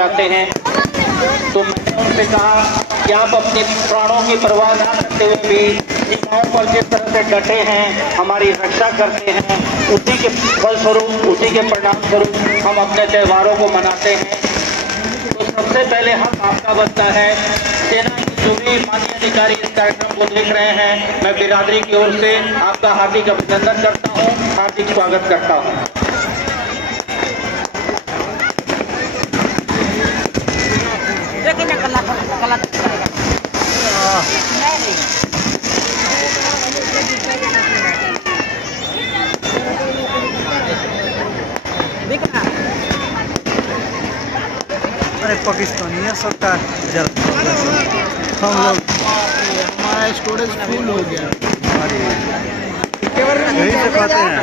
चाहते हैं। तो मैंने उनसे कहा कि आप अपने प्राणों की परवाह न करते हुए भी सीमाओं पर जिस तरह से डटे हैं, हमारी रक्षा करते हैं, उसी के फलस्वरूप, उसी के परिणाम स्वरूप हम अपने त्योहारों को मनाते हैं। तो सबसे पहले हक आपका बनता है। सेना के जो भी माननीय अधिकारी इस कार्यक्रम को देख रहे हैं, मैं बिरादरी की ओर से आपका हार्दिक अभिनंदन करता हूँ, हार्दिक स्वागत करता हूँ। अरे पाकिस्तानी सबका हम लोग हमारा स्टोरेज फुल हो गया। यही से कहते हैं।